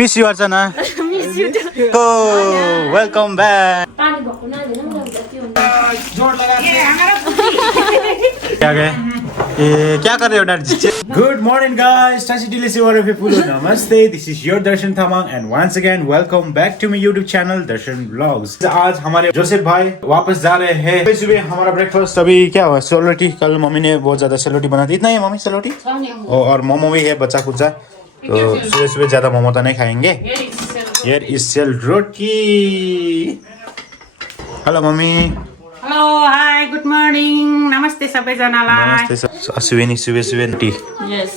Miss you, Archana. Miss you too. Oh, welcome back. क्या गए? क्या कर रहे हो dad ji? Good morning guys. Namaste. This is your Darshan Thamang and once again welcome back to my YouTube channel Darshan Vlogs. आज हमारे Joseph भाई वापस जा रहे हैं। सुबह हमारा ब्रेकफास्ट अभी क्या हुआ? सेलोटी। कल मम्मी ने बहुत ज्यादा सेलोटी बना दी। इतना ही मम्मी सेलोटी और मोमो भी है बच्चा कुछ। तो सुबह सुबह ज्यादा मोमो तो नहीं खाएंगे। Here is सेलोटी। Hello mummy. Hello, hi, good morning. Namaste सबैजनालाई. नमस्ते सुबह टी। Yes.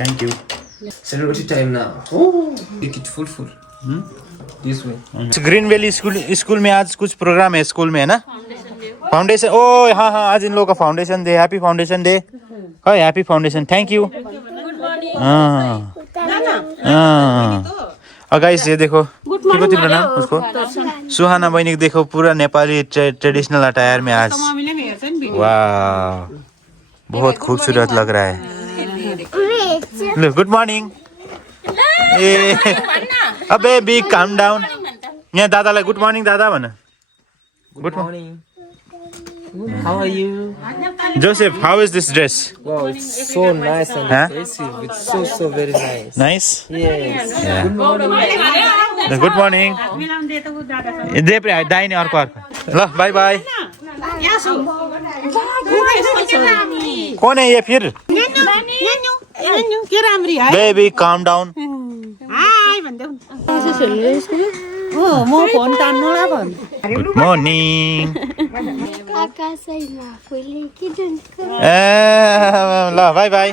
Thank you. Celebrity time now. Oh, make it full. This way. Green valley school में आज कुछ प्रोग्राम है स्कूल में है ना? फाउंडेशन। ओ हाँ आज इन लोगों का foundation day. Happy foundation day. Hi happy foundation. Thank you. हाँ गाइस ये देखो कति बना उसको सुहाना बहिनी देखो पूरा नेपाली ट्रेडिशनल अटायर में आज। वाह बहुत खूबसूरत लग रहा है। Good morning. अबे बी काम डाउन। यहाँ दादालाई गुड मॉर्निंग दादा भन। Good morning. How are you? Joseph, how is this dress? Wow, it's so nice and impressive. It's so very nice. Nice? Yes. Yeah. Good morning. Good morning. दे पे दाहिने अर्को अर्को। ल bye bye. कौन है ये फिर? Baby, calm down. Good morning. ल बाय बाय।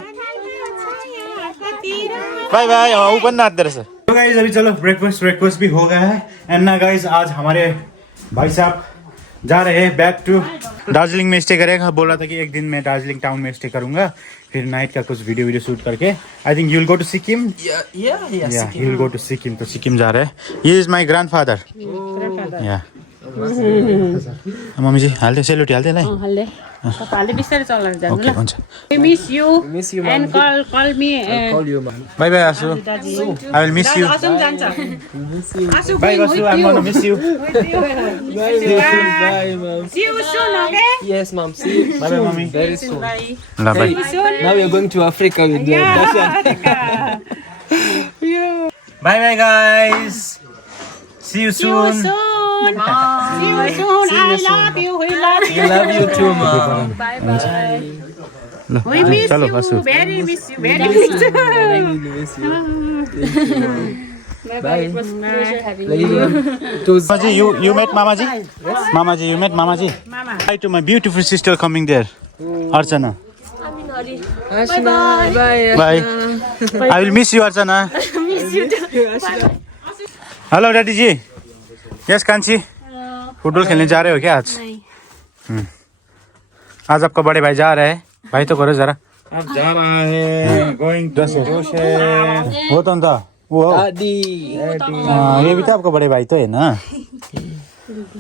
Bye bye. ऊपर ना आते रहे। तो गाइस अभी चलो ब्रेकफास्ट भी हो गया है। एंड ना गाइस आज हमारे भाई साहब जा रहे हैं बैक टू दार्जिलिंग में स्टे करेगा। बोला था कि एक दिन मैं दार्जिलिंग टाउन में स्टे करूंगा फिर नाइट का कुछ वीडियो शूट करके। I think you will go to Sikkim. Yeah. He will go to Sikkim. तो सिक्किम जा रहे हैं। He is my grandfather. या मम्मी जी हाल्दै सेलरोटी हाल्दै ल। हाल्दै पाले बिस्तारै चलाएर जानु ओके ल। हुन्छ। We miss you ma'am. and call me. Call you, man. Bye bye Asu. I will miss you. Asu जान्छ। Asu bye Asu. I am gonna miss you. Bye, ma'am. See you soon, okay? Yes, ma'am. See you. Bye bye mummy. Very soon. ल bye. Now we are going to Africa with the Darshan. Bye bye guys. See you See you soon. soon. See you soon. I love you. We love you. We love you too, ma'am. Bye bye. ल We miss चलो you. आसु। Very miss you. Very miss you. Bye. Love you, ma'am. Mama ji, you met Mama ji? Mama ji, you met Mama ji? Mama. Hi to my beautiful sister coming there, Archana. Bye. Bye. I will miss you, Archana. Miss you too. Hello, Daddy ji. Yes, Kanchi. Football खेलने जा रहे हो क्या आज? आज आपका बड़े भाई जा रहा है। भाई तो करो जरा। आप जा रहा है. Going to वो तो था वो। Daddy. ये भी तो आपका बड़े भाई तो है ना?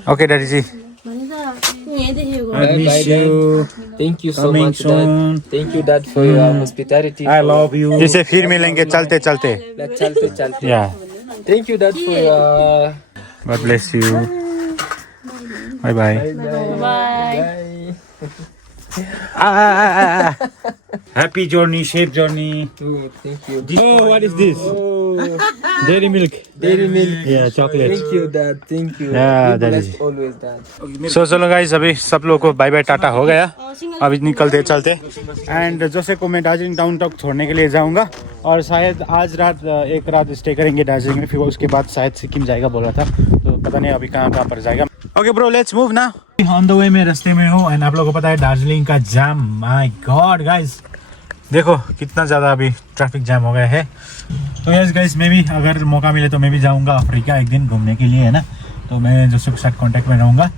Okay, Daddy ji. I miss you. Thank you so Coming much, soon. Dad. Thank you, Dad, for your hospitality. I love you. इसे फिर मिलेंगे चलते चलते। चलते. Yeah. Thank you, Dad, for your. God bless you. Bye bye. Bye. Happy journey, safe journey. Oh, thank you. Oh, what is this? Dairy milk. Dairy milk. Yeah, chocolate. Thank you, Dad. Thank you. Yeah, Be that is blessed always, Dad. So चलो guys अभी सब लोगों को bye bye Tata हो गया। अभी निकलते चलते। एंड जोसे को मैं दार्जिलिंग टाउन तक छोड़ने के लिए जाऊंगा और शायद आज रात एक रात स्टे करेंगे दार्जिलिंग में। फिर उसके बाद शायद सिक्किम जाएगा बोला था। तो पता नहीं अभी कहाँ पर जाएगा। ओके ब्रो लेट्स मूव ना। ऑन द वे में रास्ते में हूँ एंड आप लोगों को पता है दार्जिलिंग का जाम। माय गॉड गाइस देखो कितना ज़्यादा अभी ट्रैफिक जाम हो गया है। तो यस गाइस मैं भी अगर मौका मिले तो मैं भी जाऊंगा अफ्रीका एक दिन घूमने के लिए है ना। तो मैं जोसेफ के साथ कांटेक्ट में रहूँगा।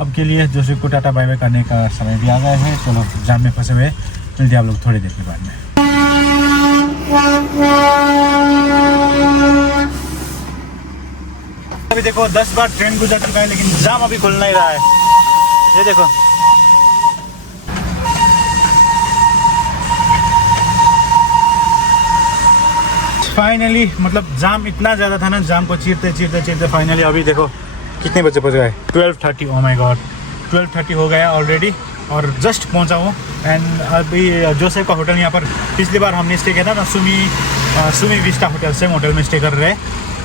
अब के लिए जोसेफ को टाटा बाय बाय करने का समय भी आ गया है। चलो जाम में फंसे हुए मिलते आप लोग थोड़ी देर के बाद में। अभी देखो 10 बार ट्रेन गुजर चुका है लेकिन जाम अभी खुल नहीं रहा है। ये देखो फाइनली मतलब जाम इतना ज़्यादा था ना, जाम को चीरते चीरते चीरते फाइनली अभी देखो कितने बजे पहुँच गए, 12:30। ओ माय गॉड 12:30 हो गया ऑलरेडी और जस्ट पहुंचा हूँ। एंड अभी जोसेफ का होटल यहाँ पर पिछली बार हमने स्टे किया था ना, Sumi Vista hotel, same hotel में स्टे कर रहे हैं।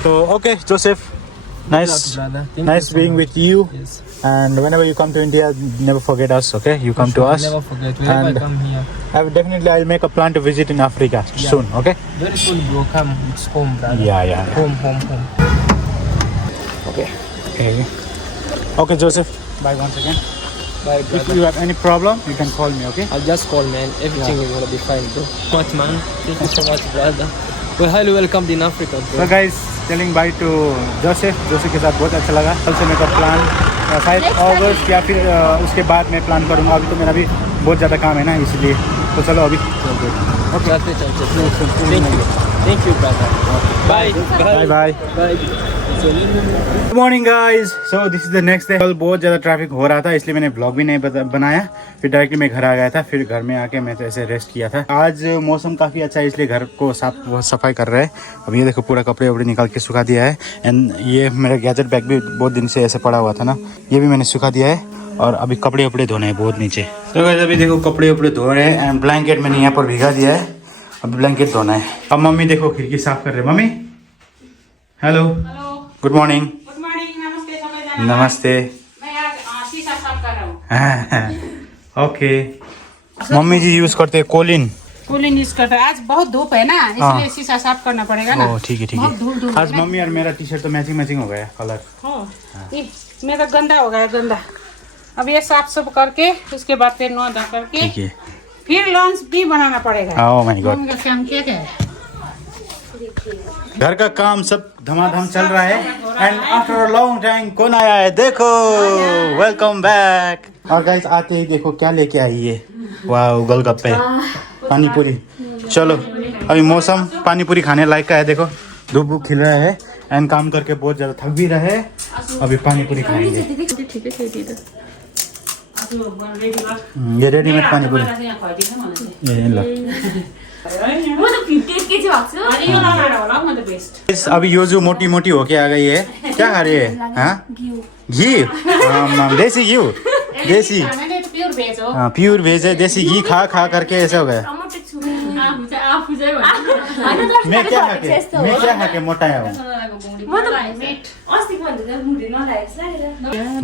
तो okay Joseph, nice being with you. Yes. And whenever you come to India, never forget us, okay? You come to us. Never forget. Whenever I come here. I'll make a plan to visit in Africa soon, okay? Very soon, bro. Come. It's home, brother. Yeah. Home. Okay. Okay, Joseph. Bye once again. Bye, If brother. you have any problem, you can call me, okay? I'll just call, man. Everything is gonna be fine, bro. What, man? Thank you so much, brother. We're highly welcomed in Africa, bro. So guys, telling bye to Joseph के साथ बहुत अच्छा लगा। कल से मेरा plan शायद अगस्त या फिर उसके बाद मैं प्लान करूँगा। अभी तो मेरा भी बहुत ज़्यादा काम है ना, इसलिए तो चलो अभी Thank you, brother. Bye. Good morning guys. So this is the next day. कल बहुत ज़्यादा ट्रैफिक हो रहा था इसलिए मैंने ब्लॉग भी नहीं बनाया, फिर डायरेक्टली मैं घर आ गया था। फिर घर में आके मैं तो ऐसे रेस्ट किया था। आज मौसम काफ़ी अच्छा है इसलिए घर को सफाई कर रहे हैं। अब ये देखो पूरा कपड़े वपड़े निकाल के सुखा दिया है। एंड ये मेरा गैजेट बैग भी बहुत दिन से ऐसे पड़ा हुआ था ना, ये भी मैंने सुखा दिया है। और अभी कपड़े वपड़े धोने हैं बहुत नीचे। तो गाइस अभी देखो कपड़े वपड़े धो रहे हैं एंड ब्लैंकेट मैंने यहाँ पर भिगा दिया है। अभी ब्लैंकेट धोना है। अब मम्मी देखो खिड़की साफ कर रहे हैं। Mummy hello, good morning. Good morning, नमस्ते सबैजना। नमस्ते। मैं आज शीशा साफ कर रहा हूँ। ओके। मम्मी जी यूज करते हैं कोलिन यूज करता है। आज बहुत धूप है ना, इसलिए शीशा साफ करना पड़ेगा ना। ठीक है। आज मम्मी और मेरा टी शर्ट तो मैचिंग हो गया कलर। मेरा गंदा हो गया, गंदा। अब ये साफ सब करके उसके बाद फिर नहा धा करके फिर लंच भी बनाना पड़ेगा। Oh my God. मम्मी का काम क्या है? घर का काम सब धमाधम चल रहा है। And after a long time कौन आया है देखो, वेलकम बैक। और गाइस आते ही देखो क्या लेके आई है, वाह गोलगप्पे पानी पूरी। चलो अभी मौसम पानी पूरी खाने लायक का है। देखो धूप खिल रहा है एंड काम करके बहुत ज्यादा थक भी रहे। अभी पानी पूरी खाएंगे। ये रेडीमेड पानी पूरी ये लो। अभी यो जो मोटी मोटी होके आ गई है, क्या खा रही है? हाँ घी, देसी घी, देसी प्योर वेज है। देसी घी खा करके ऐसा हो गया। मैं क्या खा के मोटाया हूँ?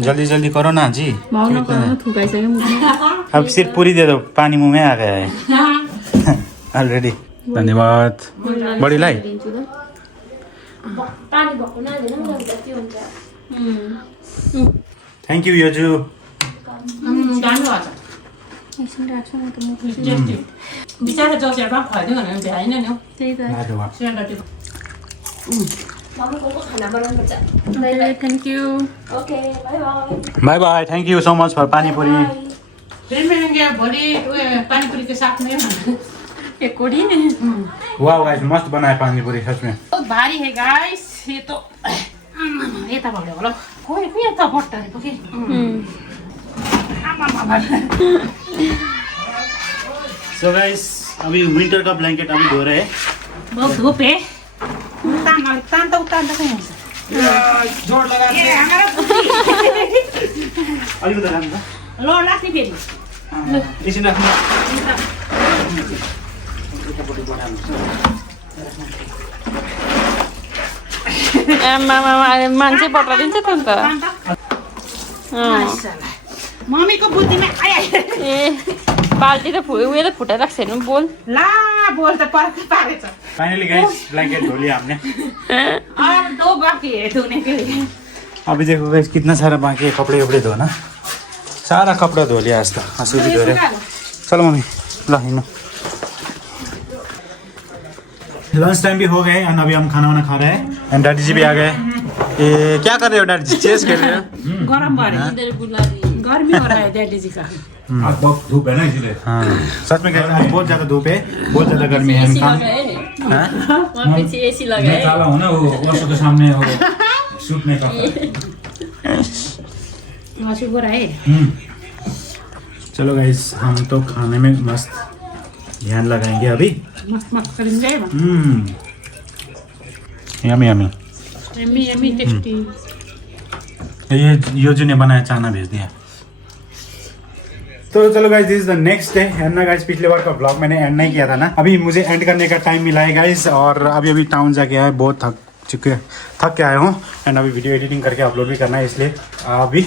जल्दी करो ना जी। अब सिर्फ पूरी दे दो, पानी मुंह में आ गया है ऑलरेडी। धन्यवाद बढीलाई। Thank you योजु। बिचारा जोसेफ खुवाइदिउँ भने भ्याएन नि हौ। त्यही त thank you. Bye bye. Thank you so much for pani puri. फिर मिलेंगे भोलि पानी पूरी के साथ में। एक कोड़ी ने वाह गाइस मस्त बना है पानी पूरी सच में। बहुत भारी है गाइस ये तो। ये तो बोले बोलो कोई भी ये तो बट्टा है ओके। सो गाइस अभी विंटर का ब्लैंकेट अभी धो रहे हैं। बहुत धूप है। तान तो कहीं जोड़ लगा के ये हमारा अभी बता रहा लो लासी फेरि एकछिन राख्नु। मान्छे पठाइदिन्छ त अन्त। मम्मीको बुद्धिमा ए बाल्टी त उयो त फुटाइरहेको छैन बोल। ला बोल त पर्कै पारेछ। फाइनली गाइस ब्लैंकेट धो लिया हमने। और दो बाकी है धोने के लिए। अभी देखो गाइस कितना सारा बाकी है कपड़े वपड़े धोना। सारा कपड़ा धो लिया आज तो। आंसू भी धो रहे। चलो मम्मी ला हिँड्नु। लंच टाइम भी हो गए एंड अभी हम खाना वाना खा रहे हैं एंड डैडी जी भी आ गए। ये क्या कर रहे हो डैडी जी? चेस खेल रहे हो? गरम गर्मी हो रहा है डैडी जी का। आज बहुत धूप है ना इसलिए। हाँ सच में आज बहुत ज्यादा धूप है, बहुत ज्यादा गर्मी है। एसी लगाए मैं काला हूँ ना, वो वर्षों के सामने वो सूट नहीं करता। हो रहा है। चलो गाइस हम तो खाने में मस्त ध्यान लगाएंगे अभी। मस्त करेंगे। Yummy yummy. Yummy yummy tasty. ये योजू ने बनाया चाना भेज दिया। तो चलो guys, this is the next day. And ना गाइस, पिछले बार का ब्लॉग मैंने एंड नहीं किया था ना, अभी मुझे एंड करने का टाइम मिला है गाइस। और अभी टाउन जाके आया, बहुत थक के आया हूँ। एंड अभी वीडियो एडिटिंग करके अपलोड भी करना है, इसलिए अभी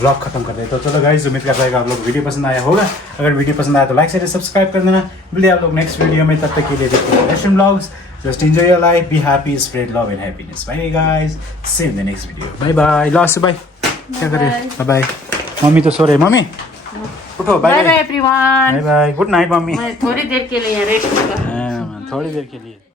ब्लॉग खत्म कर दे। तो चलो गाइस, उम्मीद कर रहा है आप लोग वीडियो पसंद आया होगा। अगर वीडियो पसंद आया तो लाइक शेयर सब्सक्राइब कर देना। मिलते हैं आप लोग नेक्स्ट वीडियो में, तब तक के लिए देखते हैं Darshan blogs. Just enjoy your life, be happy, spread love and happiness. Bye guys, see you in the next video. Bye bye. Last bye क्या करे? Bye bye. मम्मी तो सो रहे। मम्मी उठो। Bye bye everyone. Bye bye. Good night mummy. मैं थोड़ी देर के लिए rest कर। थोड़ी देर के लिए।